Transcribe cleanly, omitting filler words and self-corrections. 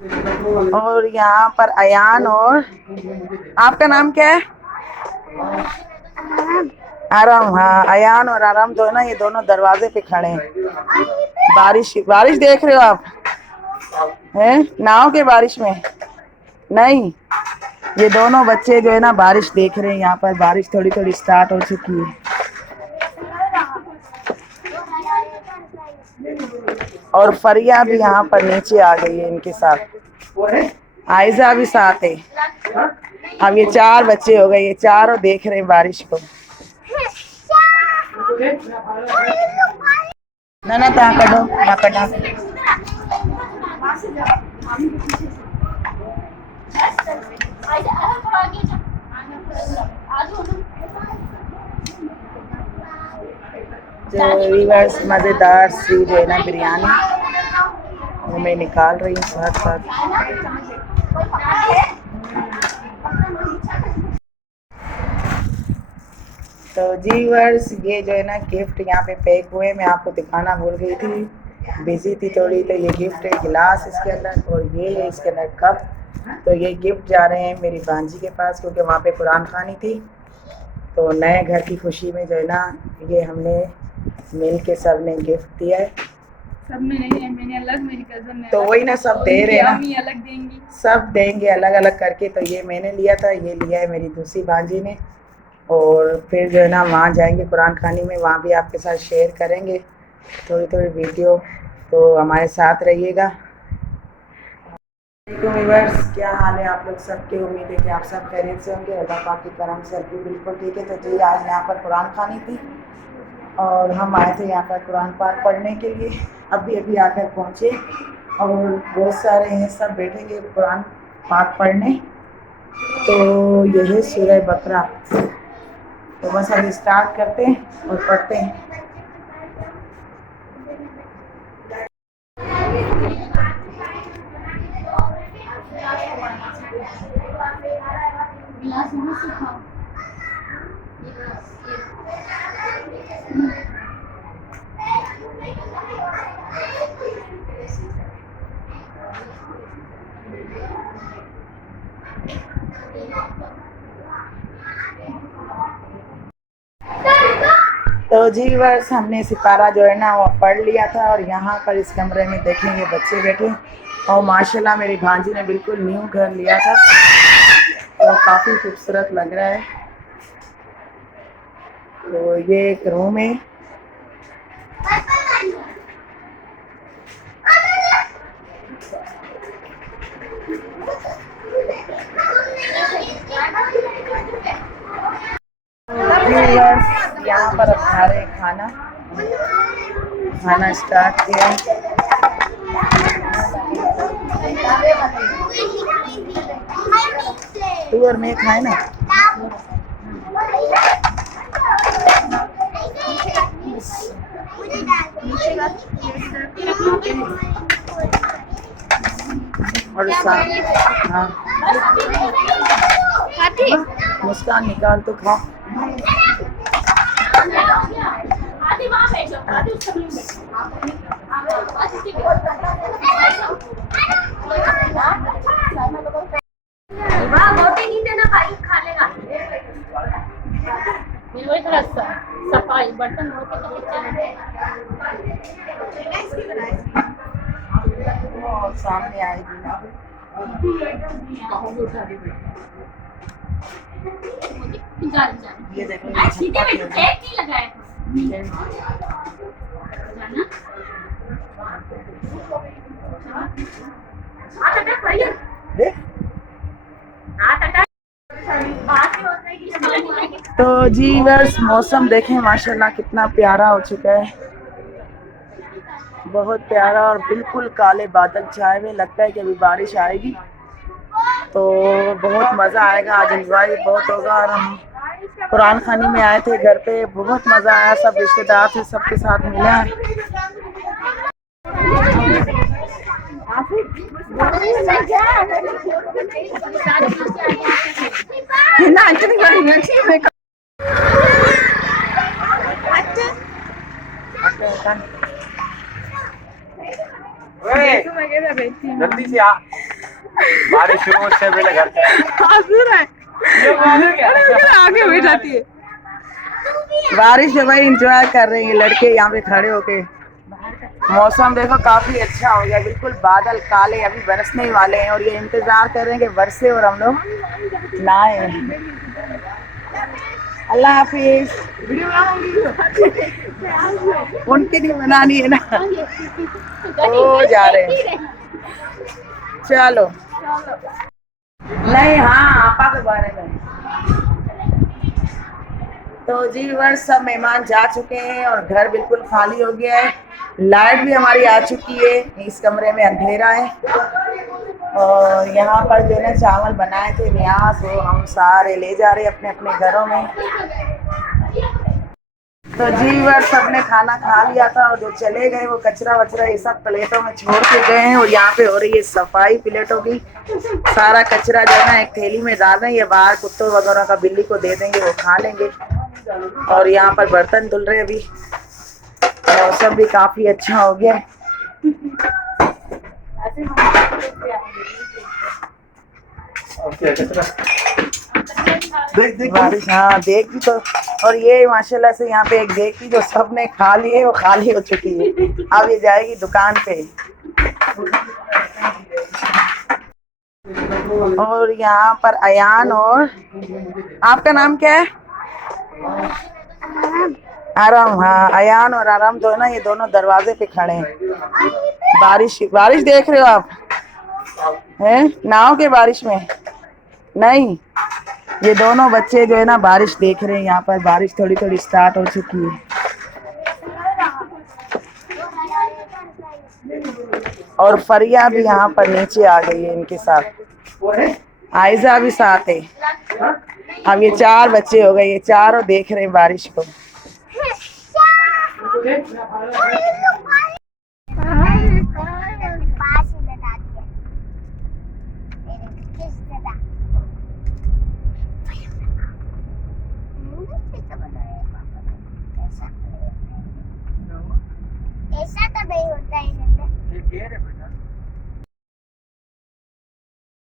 और यहाँ पर अयान और आपका नाम क्या है? आराम। हाँ, अयान और आराम दोनों ये दोनों दरवाजे पे खड़े हैं। बारिश बारिश देख रहे हो आप? हैं नाव के बारिश में? नहीं, ये दोनों बच्चे जो है ना बारिश देख रहे हैं। यहाँ पर बारिश थोड़ी थोड़ी स्टार्ट हो चुकी है और फरिया भी यहाँ पर नीचे आ गई है इनके साथ। आयजा भी साथ है। अब ये 4 बच्चे हो गए, ये चारों देख रहे हैं बारिश को। ना ना ता करो ना करना। जो वीवर्स मज़ेदार सी जो है ना बिरयानी वो मैं निकाल रही हूँ साथ साथ। तो जीवर्स ये जो है ना गिफ्ट यहाँ पे पैक हुए, मैं आपको दिखाना भूल गई थी, बिजी थी थोड़ी। तो ये गिफ्ट है गिलास इसके अंदर, और ये है इसके अंदर कप। तो ये गिफ्ट जा रहे हैं मेरी भांजी के पास, क्योंकि वहाँ पे कुरान खानी थी। तो नए घर की खुशी में जो है ना ये हमने मिल के सब ने गिफ्ट दिया है। सब में नहीं है, मैंने अलग, मेरी कजन ने तो वही ना, सब दे रहे हैं ना, अलग देंगी, सब देंगे अलग अलग करके। तो ये मैंने लिया था, ये लिया है मेरी दूसरी भांजी ने। और फिर जो है ना वहाँ जाएंगे कुरान खानी में, वहाँ भी आपके साथ शेयर करेंगे थोड़ी थोड़ी वीडियो। तो हमारे साथ रहिएगा। व्यूअर्स, क्या हाल है आप लोग सबके? उम्मीद है कि आप सब खैरियत से होंगे। अल्लाह पाक की करम से भी बिल्कुल ठीक है। तो जी आज यहाँ पर कुरान खानी थी और हम आए थे यहाँ पर कुरान पाक पढ़ने के लिए। अभी अभी आकर पहुँचे और बहुत सारे हैं, सब बैठेंगे कुरान पाक पढ़ने। तो यह है सूरह बकरा। तो बस अभी स्टार्ट करते हैं और पढ़ते हैं। तो जी बस हमने सिपारा जो है ना वो पढ़ लिया था, और यहाँ पर इस कमरे में देखेंगे बच्चे बैठे। और माशाल्लाह मेरी भांजी ने बिल्कुल न्यू घर लिया था, तो काफ़ी खूबसूरत लग रहा है। तो ये एक रूम है। यहाँ पर अब खा रहे खाना, खाना स्टार्ट किया। तू और मैं खाए ना। और हाँ मुस्कान निकाल तो खा। सफाई बर्तन धोके तो सामने आएगी ना। ये देखो नहीं लगाया तो जी बस मौसम देखें माशाल्लाह कितना प्यारा हो चुका है, बहुत प्यारा। और बिल्कुल काले बादल छाए हुए, लगता है कि अभी बारिश आएगी। तो बहुत मज़ा आएगा आज, एंजॉय बहुत होगा। और हम कुरान खानी में आए थे घर पे, बहुत मज़ा आया, सब रिश्तेदार थे, सबके साथ मिला है। देखो मैं कैसा बैठी हूँ। जल्दी से आ, बारिश शुरू होने से पहले घर पे। हंस रहा है। अरे आगे बैठाती है। बारिश में भाई एंजॉय कर रहे हैं ये लड़के यहाँ पे खड़े होके। मौसम देखो काफी अच्छा हो गया, बिल्कुल बादल काले अभी बरसने ही वाले हैं और ये इंतजार कर रहे हैं कि बरसे और हम लोग नहाए। अल्लाह हाफिज। उनकी नहीं बनानी है ना, वो जा रहे हैं। चलो नहीं, हाँ आपा के बारे में तो जी वर्ष सब मेहमान जा चुके हैं और घर बिल्कुल खाली हो गया है। लाइट भी हमारी आ चुकी है, इस कमरे में अंधेरा है और यहाँ पर जो है चावल बनाए थे न्यास वो हम सारे ले जा रहे हैं अपने अपने घरों में। तो जी वर्ष सबने खाना खा लिया था और जो चले गए वो कचरा वचरा ये सब प्लेटों में छोड़ के गए हैं और यहाँ पे हो रही है सफाई प्लेटों की। सारा कचरा जो है ना एक थैली में डाल रहे हैं, ये बाहर कुत्तों वगैरह का बिल्ली को दे देंगे, वो खा लेंगे। और यहाँ पर बर्तन धुल रहे अभी, मौसम भी काफी अच्छा हो गया। देख बारिश, हाँ देख भी तो। और ये माशाल्लाह से यहाँ पे एक देख भी जो सबने खा ली है वो खाली हो चुकी है, अब ये जाएगी दुकान पे। और यहाँ पर अयान और आपका नाम क्या है? आराम। हाँ अयान और आराम जो है ना ये दोनों दरवाजे पे खड़े हैं। बारिश बारिश देख रहे हो आप हैं? नाव के बारिश में नहीं, ये दोनों बच्चे जो है ना बारिश देख रहे हैं। यहाँ पर बारिश थोड़ी थोड़ी स्टार्ट हो चुकी है और फरिया भी यहाँ पर नीचे आ गई है इनके साथ। आयजा भी साथ है। अब ये 4 बच्चे हो गए, ये चारों देख रहे हैं बारिश को। ऐसा तो नहीं होता है। ये घेर है बेटा।